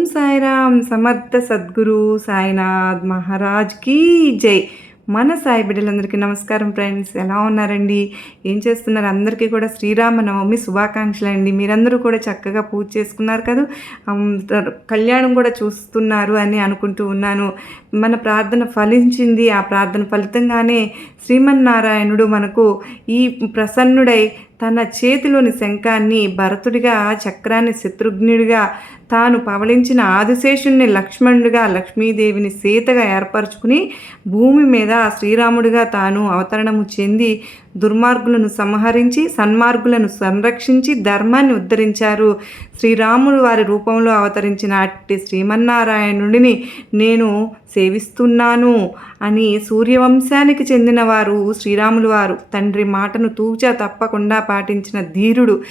ఓం సాయిరామ్ సమర్థ సద్గురు సాయినాథ్ మహారాజ్ కీ జై. మన సాయి బిడ్డలందరికీ నమస్కారం ఫ్రెండ్స్ ఎలా ఉన్నారండి? ఏం చేస్తున్నారు? అందరికీ కూడా శ్రీరామ నవమి శుభాకాంక్షలు అండి. మీరందరూ కూడా చక్కగా పూజ చేసుకున్నారు కదా? కళ్యాణం కూడా చూస్తున్నారు అని అనుకుంటూ ఉన్నాను. మన ప్రార్థన ఫలించింది. ఆ ప్రార్థన ఫలితంగానే శ్రీమన్నారాయణుడు మనకు ఈ ప్రసన్నుడై తన చేతిలోని శంఖాన్ని భరతుడిగా చక్రాన్ని శత్రుఘ్నుడిగా తాను పవళించిన ఆదిశేషుణ్ణి లక్ష్మణుడిగా లక్ష్మీదేవిని సీతగా ఏర్పరచుకుని భూమి మీద శ్రీరాముడిగా తాను అవతరణము చెంది దుర్మార్గులను సంహరించి సన్మార్గులను సంరక్షించి ధర్మాన్ని ఉద్ధరించారు. శ్రీరాముడు వారి రూపంలో అవతరించిన అట్టి శ్రీమన్నారాయణుడిని నేను సేవిస్తున్నాను అని సూర్యవంశానికి చెందిన వారు శ్రీరాములు వారు. తండ్రి మాటను తూచా తప్పకుండా పాటించిన ధీరుడు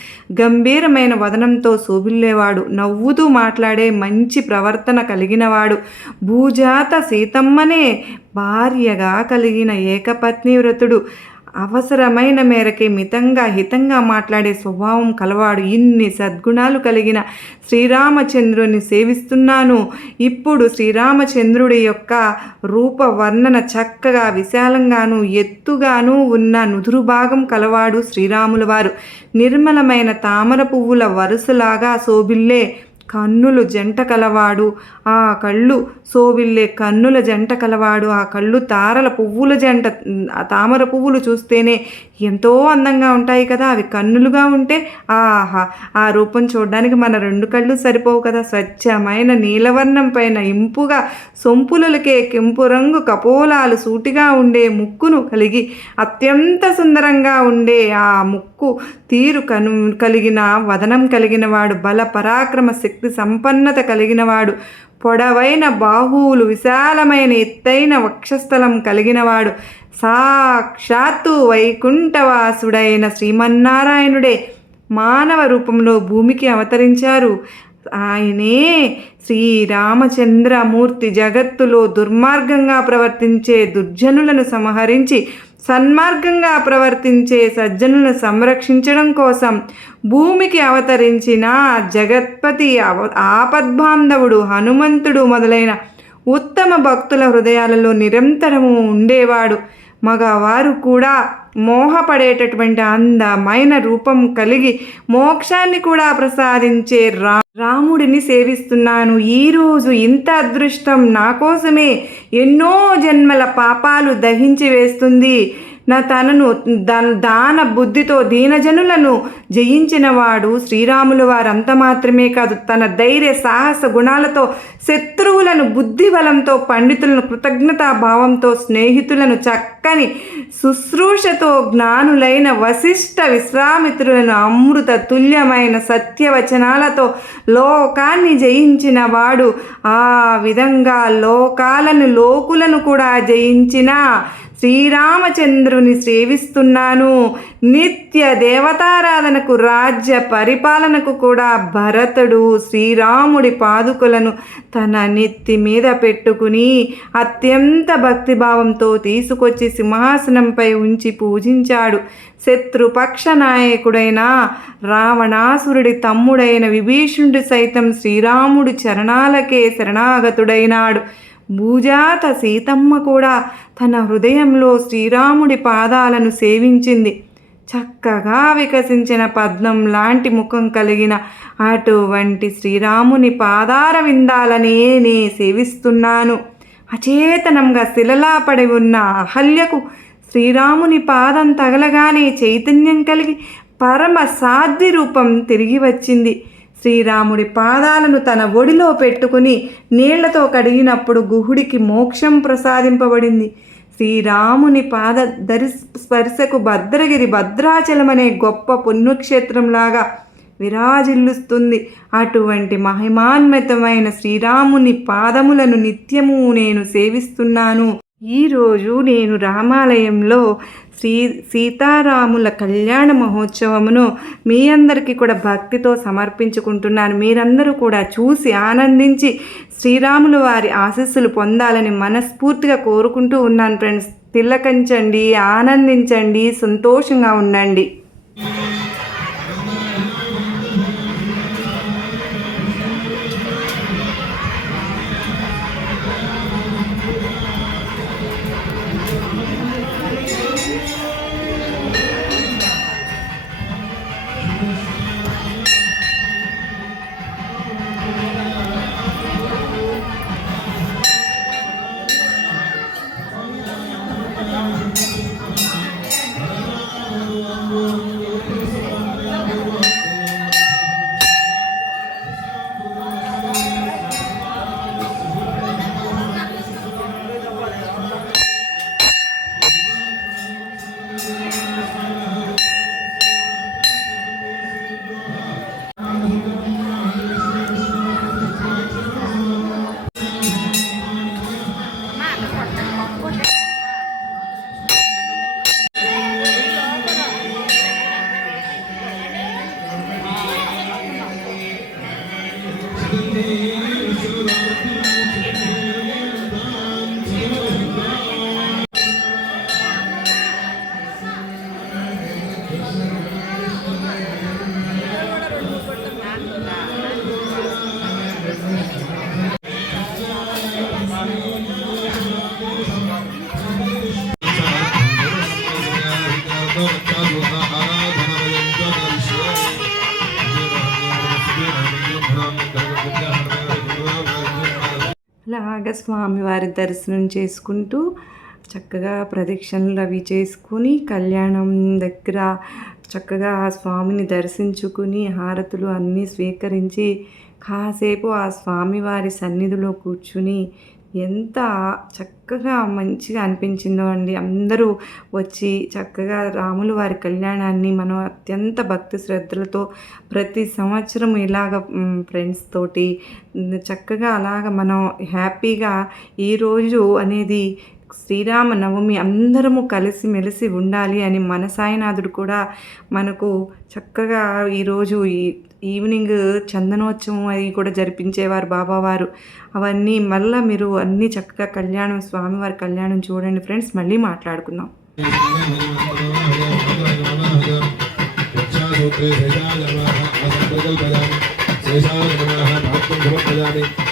గంభీరమైన వదనంతో శోభిల్లేవాడు నవ్వుతూ మాట్లాడే మంచి ప్రవర్తన కలిగినవాడు భూజాత సీతమ్మనే భార్యగా కలిగిన ఏకపత్ని వ్రతుడు అవసరమైన మేరకే మితంగా హితంగా మాట్లాడే స్వభావం కలవాడు. ఇన్ని సద్గుణాలు కలిగిన శ్రీరామచంద్రుని సేవిస్తున్నాను. ఇప్పుడు శ్రీరామచంద్రుడి యొక్క రూప వర్ణన చక్కగా విశాలంగాను ఎత్తుగాను ఉన్న నుదురు భాగం కలవాడు శ్రీరాముల వారు నిర్మలమైన తామర పువ్వుల వరుసలాగా శోభిల్లే కన్నులు జంట కలవాడు. ఆ కళ్ళు సోవిల్లే కన్నుల జంట కలవాడు. ఆ కళ్ళు తారల పువ్వుల జంట ఆ తామర పువ్వులు చూస్తేనే ఎంతో అందంగా ఉంటాయి కదా అవి కన్నులుగా ఉంటే ఆహా ఆ రూపం చూడడానికి మన రెండు కళ్ళు సరిపోవు కదా. స్వచ్ఛమైన నీలవర్ణం పైన ఇంపుగా సొంపులకే కెంపు రంగు కపోలాలు సూటిగా ఉండే ముక్కును కలిగి అత్యంత సుందరంగా ఉండే ఆ ముక్కు తీరు కను కలిగిన వదనం కలిగిన వాడు బల పరాక్రమ శక్తి సంపన్నత కలిగినవాడు పొడవైన బాహువులు విశాలమైన ఎత్తైన వక్షస్థలం కలిగినవాడు సాక్షాత్తు వైకుంఠవాసుడైన శ్రీమన్నారాయణుడే మానవ రూపంలో భూమికి అవతరించారు. ఆయనే శ్రీరామచంద్రమూర్తి జగత్తులో దుర్మార్గంగా ప్రవర్తించే దుర్జనులను సంహరించి సన్మార్గంగా ప్రవర్తించే సజ్జనులను సంరక్షించడం కోసం భూమికి అవతరించిన జగత్పతి అవ ఆపద్బాంధవుడు హనుమంతుడు మొదలైన ఉత్తమ భక్తుల హృదయాలలో నిరంతరము ఉండేవాడు. మగవారు కూడా మోహపడేటటువంటి అందమైన రూపం కలిగి మోక్షాన్ని కూడా ప్రసాదించే రా రాముడిని సేవిస్తున్నాను. ఈరోజు ఇంత అదృష్టం నా కోసమే ఎన్నో జన్మల పాపాలు దహించి వేస్తుంది. నా తనను దాన బుద్ధితో దీనజనులను జయించినవాడు శ్రీరాములు వారంత మాత్రమే కాదు. తన ధైర్య సాహస గుణాలతో శత్రువులను బుద్ధి బలంతో పండితులను కృతజ్ఞతా భావంతో స్నేహితులను చక్కని శుశ్రూషతో జ్ఞానులైన వశిష్ఠ విశ్వామిత్రులను అమృత తుల్యమైన సత్యవచనాలతో లోకాన్ని జయించిన వాడు ఆ విధంగా లోకాలను లోకులను కూడా జయించిన శ్రీరామచంద్రుని సేవిస్తున్నాను. నిత్య దేవతారాధనకు రాజ్య పరిపాలనకు కూడా భరతుడు శ్రీరాముడి పాదుకలను తన నెత్తి మీద పెట్టుకుని అత్యంత భక్తిభావంతో తీసుకొచ్చి సింహాసనంపై ఉంచి పూజించాడు. శత్రుపక్ష నాయకుడైన రావణాసురుడి తమ్ముడైన విభీషణుడు సైతం శ్రీరాముడి చరణాలకే శరణాగతుడైనాడు. భూజాత సీతమ్మ కూడా తన హృదయంలో శ్రీరాముడి పాదాలను సేవించింది. చక్కగా వికసించిన పద్మం లాంటి ముఖం కలిగిన అటువంటి శ్రీరాముని పాదార విందాలనే నే సేవిస్తున్నాను. అచేతనంగా శిలలా పడి ఉన్న అహల్యకు శ్రీరాముని పాదం తగలగానే చైతన్యం కలిగి పరమ సాధ్య రూపం తిరిగి వచ్చింది. శ్రీరాముడి పాదాలను తన ఒడిలో పెట్టుకుని నీళ్ళతో కడిగినప్పుడు గుహుడికి మోక్షం ప్రసాదింపబడింది. శ్రీరాముని పాద దరి స్పర్శకు భద్రగిరి భద్రాచలం అనే గొప్ప పుణ్యక్షేత్రంలాగా విరాజిల్లుస్తుంది. అటువంటి మహిమాన్వితమైన శ్రీరాముని పాదములను నిత్యము నేను సేవిస్తున్నాను. ఈరోజు నేను రామాలయంలో శ్రీ సీతారాముల కళ్యాణ మహోత్సవమును మీ అందరికీ కూడా భక్తితో సమర్పించుకుంటున్నాను. మీరందరూ కూడా చూసి ఆనందించి శ్రీరాములు వారి ఆశీస్సులు పొందాలని మనస్ఫూర్తిగా కోరుకుంటూ ఉన్నాను. ఫ్రెండ్స్ తిల్లకంచండి ఆనందించండి సంతోషంగా ఉండండి. అలాగ స్వామివారి దర్శనం చేసుకుంటూ చక్కగా ప్రదక్షిణలు అవి చేసుకుని కళ్యాణం దగ్గర చక్కగా ఆ స్వామిని దర్శించుకుని హారతులు అన్నీ స్వీకరించి కాసేపు ఆ స్వామివారి సన్నిధిలో కూర్చుని ఎంత చక్కగా మంచిగా అనిపించిందో అండి. అందరూ వచ్చి చక్కగా రాములు వారి కళ్యాణాన్ని మనం అత్యంత భక్తి శ్రద్ధలతో ప్రతి సంవత్సరం ఇలాగ ఫ్రెండ్స్ తోటి చక్కగా అలాగ మనం హ్యాపీగా ఈరోజు అనేది శ్రీరామ నవమి అందరము కలిసి మెలిసి ఉండాలి అని మన సాయినాథుడు కూడా మనకు చక్కగా ఈరోజు ఈ ఈవినింగ్ చందనోత్సవం అవి కూడా జరిపించేవారు బాబావారు అవన్నీ మళ్ళీ మీరు అన్నీ చక్కగా కళ్యాణం స్వామివారి కళ్యాణం చూడండి ఫ్రెండ్స్ మళ్ళీ మాట్లాడుకుందాం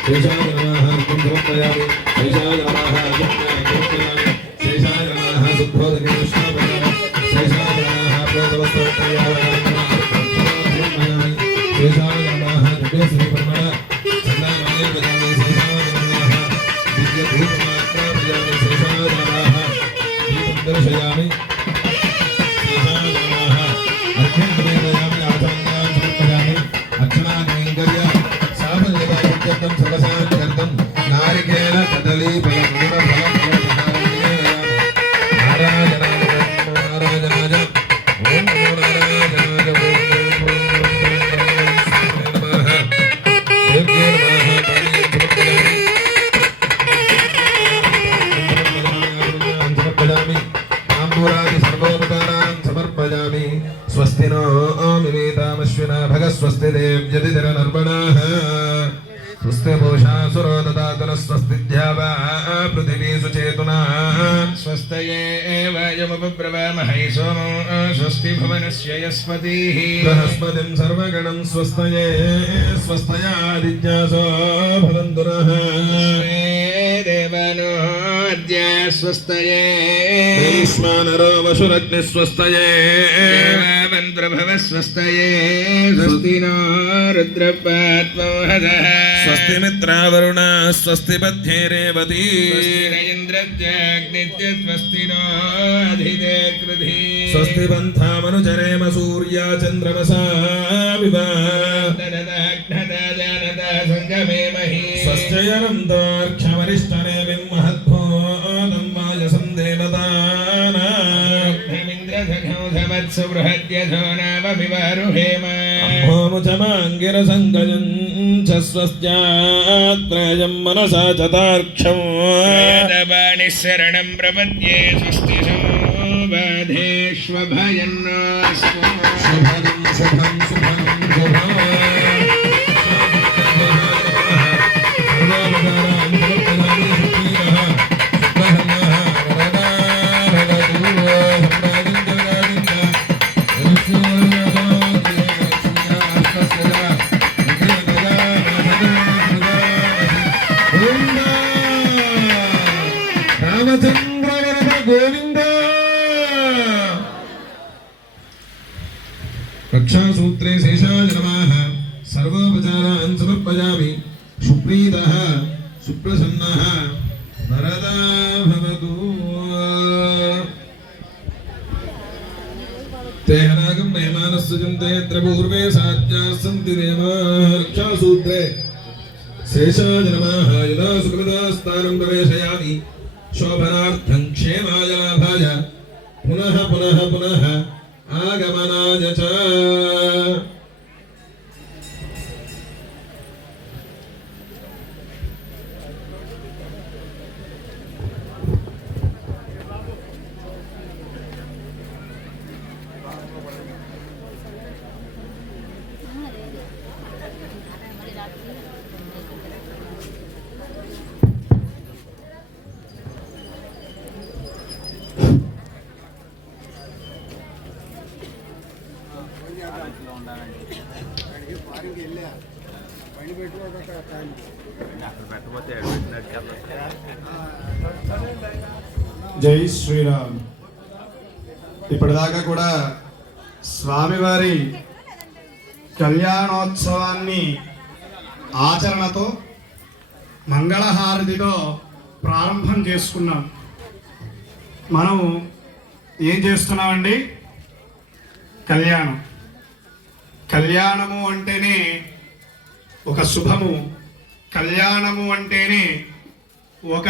దర్శయామి दर्शयामि पृथिवी सुचेतुना स्वस्तये एवयमुपब्रवामहै सोमो स्वस्ति भवनस्य यस्पतिः बृहस्पतिं सर्वगणं स्वस्तये स्वस्तयादिज्ञासो भवन्तु नः देवनो अद्य स्वस्तये भीष्मानरो वसुरग्निस्वस्तये देवावन्द्रभवस्वस्तये स्वस्ति नो रुद्रपात्महदः स्वस्ति मित्रावरुण स्वस्ति बध्ये रेवती स्वस्ति बन्धामनुचरेम सूर्या चन्द्रमसा विवा स्वस्त्यनन्तार्क्षमरिष्टनेमि सुबृहद्यधोनावमिवरुहेम। होमुचमाङ्गिरसङ्गजम् च स्वस्यात्रयं मनसा च तार्क्षम् प्रपद्ये स्वस्ति शोबाधेष्वभयन्नास्त्वं सुभगं सुभम् ते हनागं मेहमानस्य चिन्ते यत्र पूर्वे साध्याः सन्ति देवाः रक्षासूत्रे शेषाय नमः यदा सुकृतास्थानं प्रवेशयामि शोभनार्थं क्षेमाय జై శ్రీరామ్. ఇప్పటిదాకా కూడా స్వామివారి కళ్యాణోత్సవాన్ని ఆచరణతో మంగళహారతితో ప్రారంభం చేసుకున్నాం. మనం ఏం చేస్తున్నామండి? కళ్యాణం. కళ్యాణము అంటేనే ఒక శుభము. కళ్యాణము అంటేనే ఒక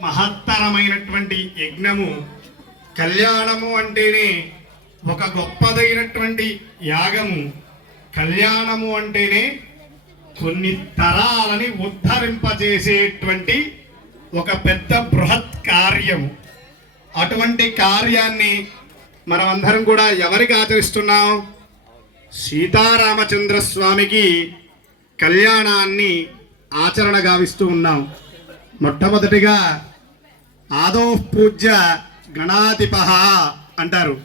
మహత్తరమైనటువంటి యజ్ఞము. కళ్యాణము అంటేనే ఒక గొప్పదైనటువంటి యాగము. కళ్యాణము అంటేనే కొన్ని తరాలని ఉద్ధరింపజేసేటువంటి ఒక పెద్ద బృహత్ కార్యము. అటువంటి కార్యాన్ని మనం అందరం కూడా ఎవరికి ఆచరిస్తున్నాం? సీతారామచంద్ర స్వామికి కళ్యాణాన్ని ఆచరణ గావిస్తూ ఉన్నాం. మొట్టమొదటిగా ఆదో పూజ్య గణాధిప అంటారు.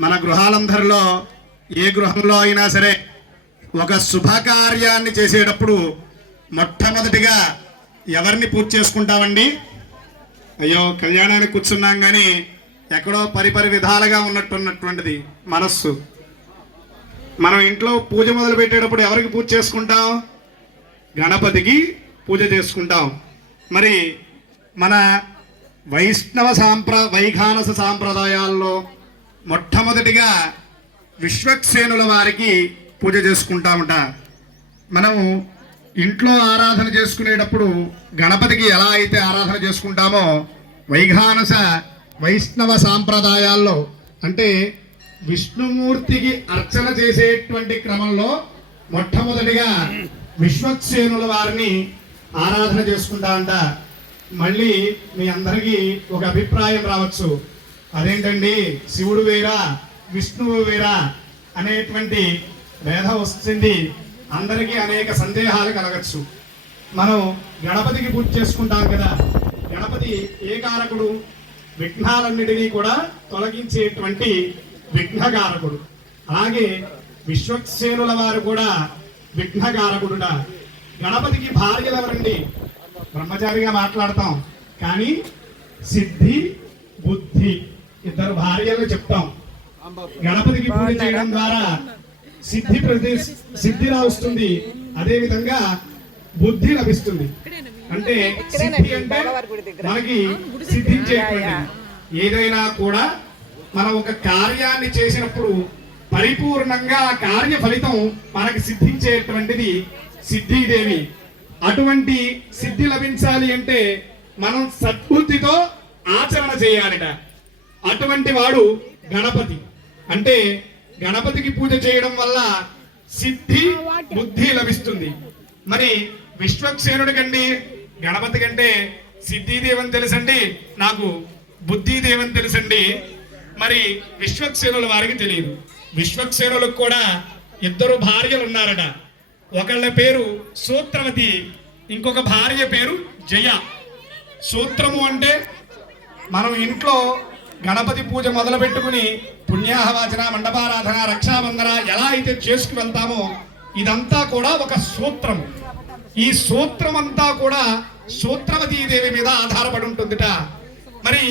మన గృహాలందరిలో ఏ గృహంలో అయినా సరే ఒక శుభకార్యాన్ని చేసేటప్పుడు మొట్టమొదటిగా ఎవరిని పూజ చేసుకుంటామండి? అయ్యో కళ్యాణానికి కూర్చున్నాం కానీ ఎక్కడో పరిపరి విధాలుగా ఉన్నట్టున్నటువంటిది మనస్సు. మనం ఇంట్లో పూజ మొదలు పెట్టేటప్పుడు ఎవరికి పూజ చేసుకుంటాం? గణపతికి పూజ చేసుకుంటాం. మరి మన వైష్ణవ సాంప్ర వైఖానస సాంప్రదాయాల్లో మొట్టమొదటిగా విశ్వక్సేనుల వారికి పూజ చేసుకుంటామట మనం ఇంట్లో ఆరాధన చేసుకునేటప్పుడు గణపతికి ఎలా అయితే ఆరాధన చేసుకుంటామో వైఘానస వైష్ణవ సాంప్రదాయాల్లో అంటే విష్ణుమూర్తికి అర్చన చేసేటువంటి క్రమంలో మొట్టమొదటిగా విశ్వక్సేనుల వారిని ఆరాధన చేసుకుంటామంట మళ్ళీ మీ అందరికీ ఒక అభిప్రాయం రావచ్చు. అదేంటండి? శివుడు వేరా విష్ణువు వేరా అనేటువంటి భేదం వస్తుంది. అందరికీ అనేక సందేహాలు కలగచ్చు. మనం గణపతికి పూజ చేసుకుంటాం కదా. గణపతి ఏ కారకుడు విఘ్నాలన్నిటినీ కూడా తొలగించేటువంటి విఘ్నకారకుడు. అలాగే విశ్వక్సేనుల వారు కూడా విఘ్నకారకుడుట. గణపతికి భార్యలు ఎవరండి బ్రహ్మచారిగా మాట్లాడతాం. కానీ సిద్ధి బుద్ధి ఇద్దరు భార్యలు చెప్తాం. గణపతికి పూజ చేయడం ద్వారా సిద్ధి ప్రతి సిద్ధి వస్తుంది అదే విధంగా బుద్ధి లభిస్తుంది. అంటే సిద్ధి అంటే మనకి సిద్ధించేటువంటి ఏదైనా కూడా మనం ఒక కార్యాన్ని చేసినప్పుడు పరిపూర్ణంగా ఆ కార్య ఫలితం మనకి సిద్ధించేటువంటిది సిద్ధిదేవి. అటువంటి సిద్ధి లభించాలి అంటే మనం సద్బుద్ధితో ఆచరణ చేయాలట. అటువంటి వాడు గణపతి. అంటే గణపతికి పూజ చేయడం వల్ల సిద్ధి బుద్ధి లభిస్తుంది. మరి విశ్వక్సేనుడి కండి గణపతి కంటే సిద్ధిదేవని తెలుసండి? నాకు బుద్ధిదేవని తెలుసండి. మరి విశ్వక్సేనుల వారికి తెలియదు. విశ్వక్సేనులకు కూడా ఇద్దరు భార్యలు ఉన్నారట. ఒకళ్ళ పేరు సూత్రవతి ఇంకొక భార్య పేరు జయ. సూత్రము అంటే మనం ఇంట్లో గణపతి పూజ మొదలు పెట్టుకుని పుణ్యాహవాచన మండపారాధన రక్షాబంధన ఎలా అయితే చేసుకు వెళ్తామో ఇదంతా కూడా ఒక సూత్రము. ఈ సూత్రం అంతా కూడా సూత్రవతీదేవి మీద ఆధారపడి ఉంటుందిట. మరి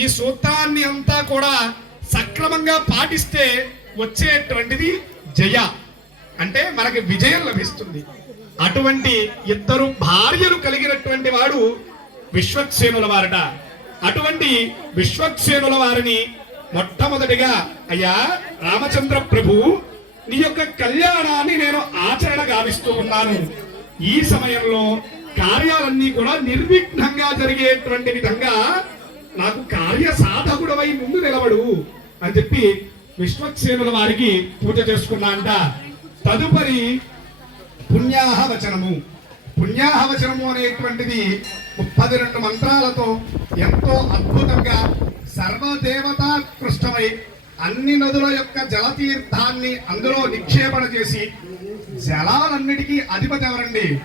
ఈ సూత్రాన్ని అంతా కూడా సక్రమంగా పాటిస్తే వచ్చేటువంటిది జయ. అంటే మనకి విజయం లభిస్తుంది. అటువంటి ఇద్దరు భార్యలు కలిగినటువంటి వాడు విశ్వక్సేనుల వారట. అటువంటి విశ్వక్సేనుల వారిని మొట్టమొదటిగా అయ్యా రామచంద్ర ప్రభు నీ యొక్క కళ్యాణాన్ని నేను ఆచరణ గావిస్తూ ఉన్నాను. ఈ సమయంలో కార్యాలన్నీ కూడా నిర్విఘ్నంగా జరిగేటువంటి విధంగా నాకు కార్య సాధకుడవై ముందు నిలబడు అని చెప్పి విశ్వక్సేనుల వారికి పూజ చేసుకున్నా అంట తదుపరి పుణ్యాహ వచనము. పుణ్యాహ వచనము అనేటువంటిది ముప్పది రెండు మంత్రాలతో ఎంతో అద్భుతంగా సర్వదేవతాకృష్టమై అన్ని నదుల యొక్క జలతీర్థాన్ని అందులో నిక్షేపణ చేసి జలాలన్నిటికీ అధిపతి ఎవరండి?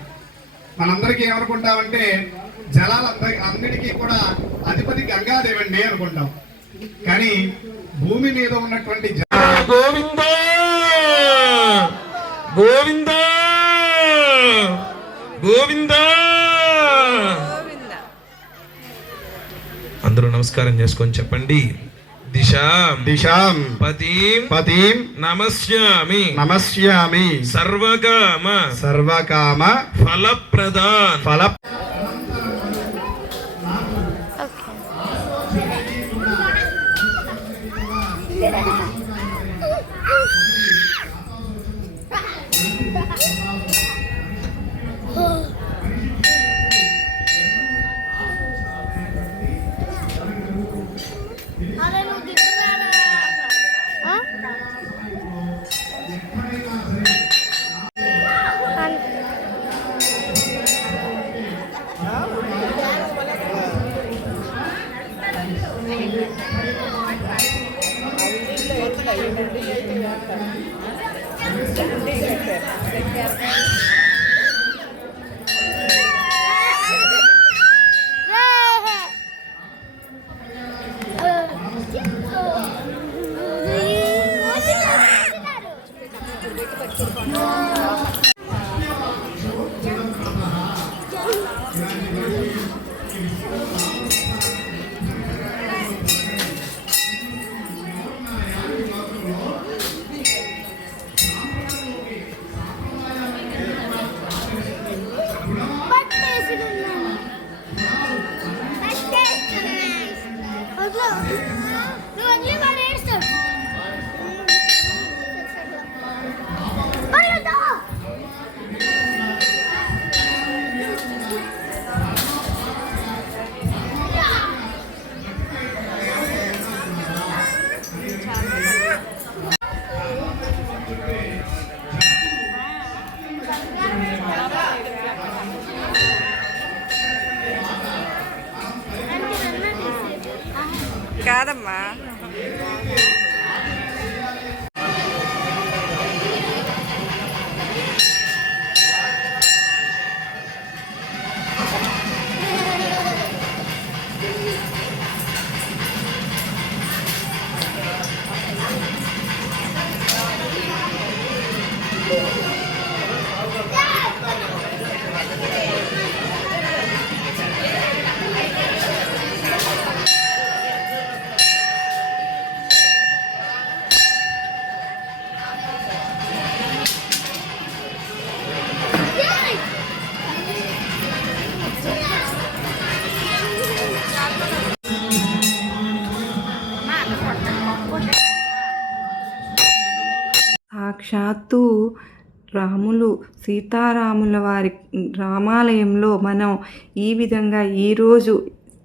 మనందరికీ ఏమనుకుంటామంటే జలాలందరి అన్నిటికీ కూడా అధిపతి గంగాదేవండి అనుకుంటాం. కానీ భూమి మీద ఉన్నటువంటి జ- గోవింద! గోవింద! అందరూ నమస్కారం చేసుకొని చెప్పండి. దిశాం. దిశాం. పతిం. పతిం. నమస్యామి. నమస్యామి. సర్వకామ. సర్వకామ. ఫలప్రదాన్. ఫల రే. 干嘛 సాక్షాత్తు రాములు సీతారాముల వారి రామాలయంలో మనం ఈ విధంగా ఈరోజు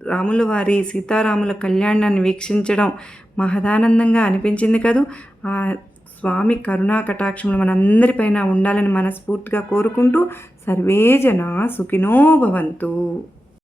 రాముల వారి సీతారాముల కళ్యాణాన్ని వీక్షించడం మహదానందంగా అనిపించింది కదూ? ఆ స్వామి కరుణా కటాక్షములు మనందరిపైన ఉండాలని మనస్ఫూర్తిగా కోరుకుంటూ సర్వే జన సుఖినో భవంతు.